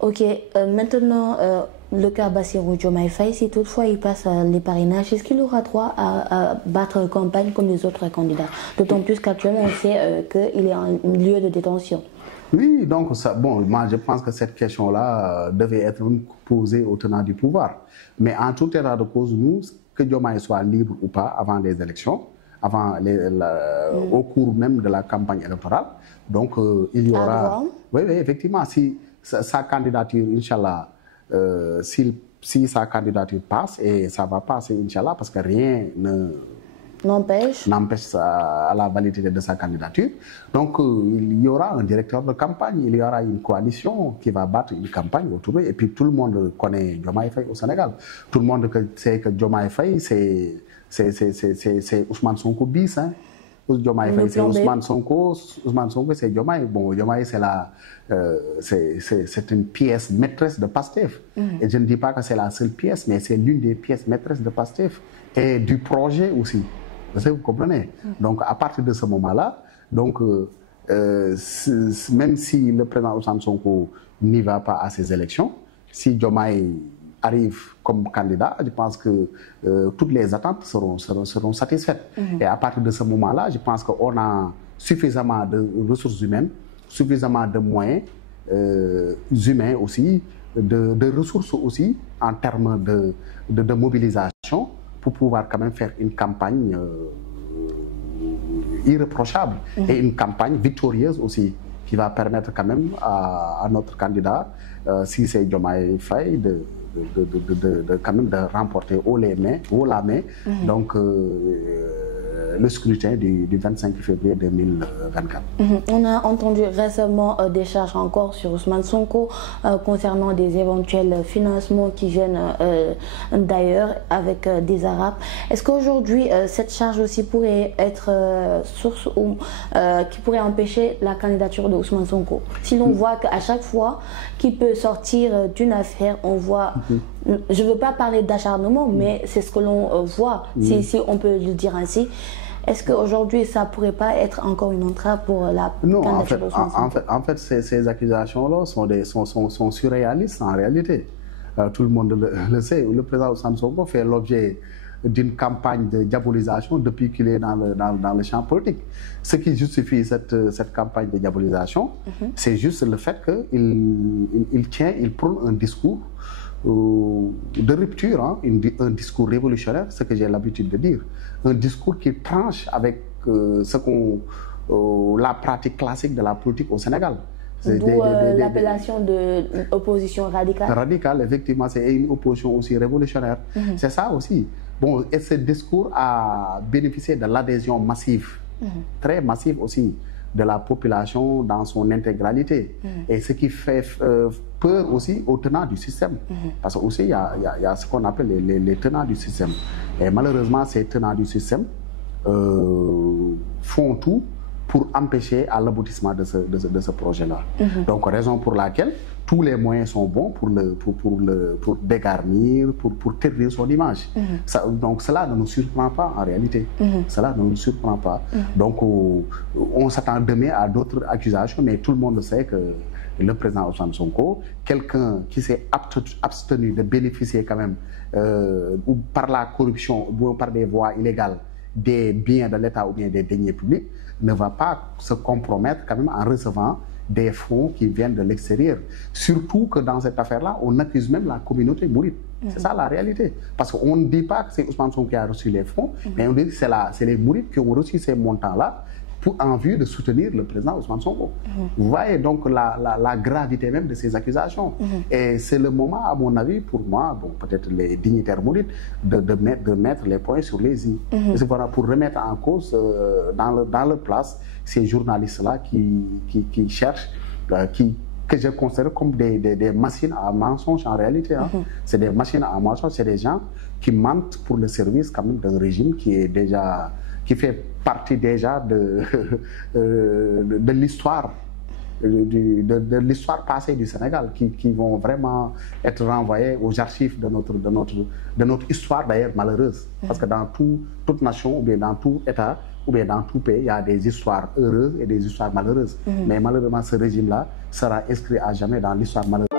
Ok, maintenant, le cas Bassirou Diomaye Faye, si toutefois il passe les parrainages, est-ce qu'il aura droit à battre campagne comme les autres candidats? D'autant plus qu'actuellement, on sait qu'il est en lieu de détention. Oui, donc ça, bon, moi je pense que cette question-là devait être posée aux tenants du pouvoir. Mais en tout état de cause, nous, que Diomaye soit libre ou pas avant les élections, au cours même de la campagne électorale, donc il y aura... Oui, effectivement, si sa candidature, Inch'Allah, si sa candidature passe, et ça va passer, Inch'Allah, parce que rien n'empêche à la validité de sa candidature. Donc, il y aura un directeur de campagne, il y aura une coalition qui va battre une campagne autour d'eux. Et puis, tout le monde connaît Diomaye Faye au Sénégal. Tout le monde sait que Diomaye Faye, c'est Ousmane Sonko bis. Hein. Diomaye Faye, c'est Ousmane Sonko. Ousmane Sonko, c'est Diomaye. Bon, Diomaye, c'est une pièce maîtresse de Pastef. Et je ne dis pas que c'est la seule pièce, mais c'est l'une des pièces maîtresses de Pastef. Et du projet aussi. Vous comprenez? Donc, à partir de ce moment-là, donc, même si le président Ousmane Sonko n'y va pas à ces élections, si Diomaye arrive comme candidat, je pense que toutes les attentes seront satisfaites. Et à partir de ce moment-là, je pense qu'on a suffisamment de ressources humaines, suffisamment de moyens humains aussi, de ressources aussi, en termes de mobilisation, pour pouvoir quand même faire une campagne irréprochable et une campagne victorieuse aussi, qui va permettre quand même à notre candidat, si c'est Diomaye Faye, de quand même de remporter haut la main, donc le scrutin du 25 février 2024. On a entendu récemment des charges encore sur Ousmane Sonko concernant des éventuels financements qui viennent d'ailleurs avec des Arabes. Est-ce qu'aujourd'hui cette charge aussi pourrait être source ou qui pourrait empêcher la candidature de Ousmane Sonko? Si l'on voit qu'à chaque fois qu'il peut sortir d'une affaire, on voit, je ne veux pas parler d'acharnement, mais c'est ce que l'on voit, si on peut le dire ainsi. Est-ce qu'aujourd'hui, ça ne pourrait pas être encore une entrave pour la candidature de Ousmane Sonko? En fait, ces accusations-là sont surréalistes en réalité. Tout le monde le sait. Le président Ousmane Sonko fait l'objet d'une campagne de diabolisation depuis qu'il est dans le champ politique. Ce qui justifie cette campagne de diabolisation, c'est juste le fait qu'il prône un discours de rupture, hein, un discours révolutionnaire, ce que j'ai l'habitude de dire. Un discours qui tranche avec la pratique classique de la politique au Sénégal. D'où l'appellation d'opposition radicale. Radicale, effectivement, c'est une opposition aussi révolutionnaire. C'est ça aussi. Bon, et ce discours a bénéficié de l'adhésion massive, très massive aussi, de la population dans son intégralité. Et ce qui fait peur aussi aux tenants du système. Parce que aussi, il y a ce qu'on appelle les tenants du système. Et malheureusement, ces tenants du système font tout pour empêcher à l'aboutissement de ce projet-là. Donc, raison pour laquelle tous les moyens sont bons pour dégarnir, pour terminer son image. Donc, cela ne nous surprend pas en réalité. Cela ne nous surprend pas. Donc, on s'attend demain à d'autres accusations, mais tout le monde sait que le président Ousmane Sonko, quelqu'un qui s'est abstenu de bénéficier quand même, ou par la corruption, ou par des voies illégales, des biens de l'État ou bien des deniers publics, ne va pas se compromettre quand même en recevant des fonds qui viennent de l'extérieur. Surtout que dans cette affaire-là, on accuse même la communauté mouride. C'est ça la réalité. Parce qu'on ne dit pas que c'est Ousmane Sonko qui a reçu les fonds, mais on dit que c'est les mourides qui ont reçu ces montants-là en vue de soutenir le président Ousmane Sonko. Vous voyez donc la gravité même de ces accusations. Et c'est le moment, à mon avis, pour moi, bon, peut-être les dignitaires mourides, de mettre les points sur les i. Voilà, pour remettre en cause dans leur place ces journalistes-là qui cherchent, que je considère comme des machines à mensonges en réalité. Hein. C'est des machines à mensonges, c'est des gens qui mentent pour le service quand même d'un régime qui fait partie déjà de l'histoire de l'histoire passée du Sénégal, qui vont vraiment être renvoyés aux archives de notre histoire d'ailleurs malheureuse. Parce que dans toute nation, ou bien dans tout État, ou bien dans tout pays, il y a des histoires heureuses et des histoires malheureuses. Mais malheureusement, ce régime-là sera inscrit à jamais dans l'histoire malheureuse.